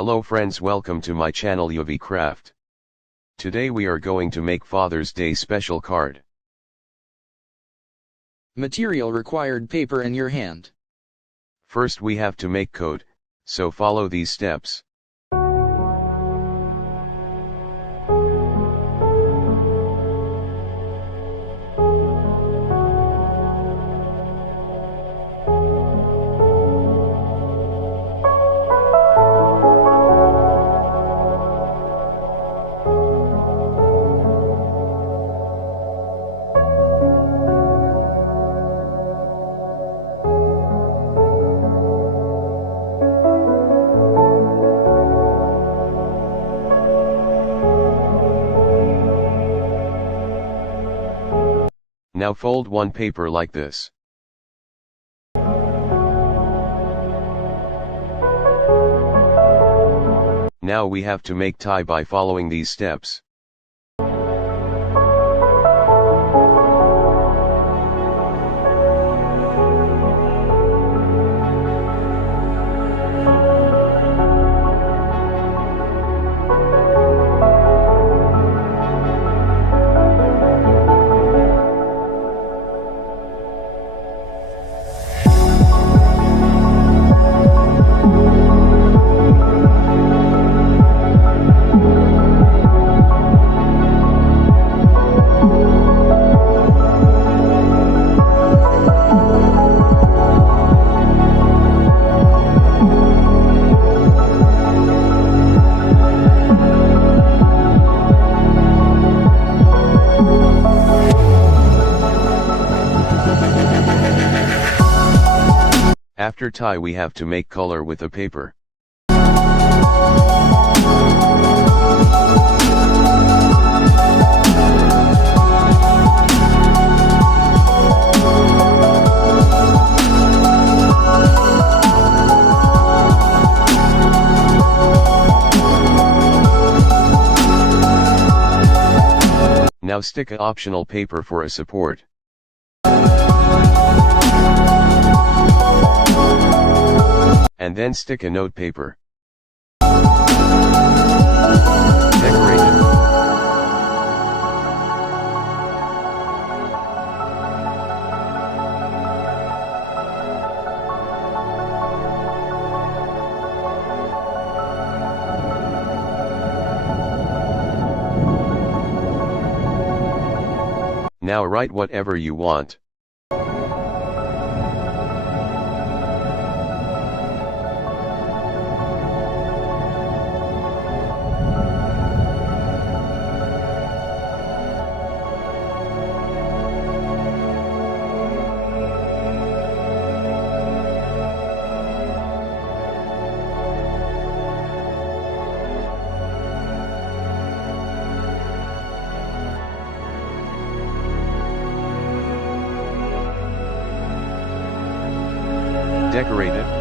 Hello friends, welcome to my channel Yuvicraft. Today we are going to make Father's Day special card. Material required: paper in your hand. First we have to make code, so follow these steps. Now fold one paper like this. Now we have to make tie by following these steps. After tie we have to make color with the paper. Now stick a optional paper for a support. And then stick a note paper. Decorate it. Now write whatever you want. Decorate it.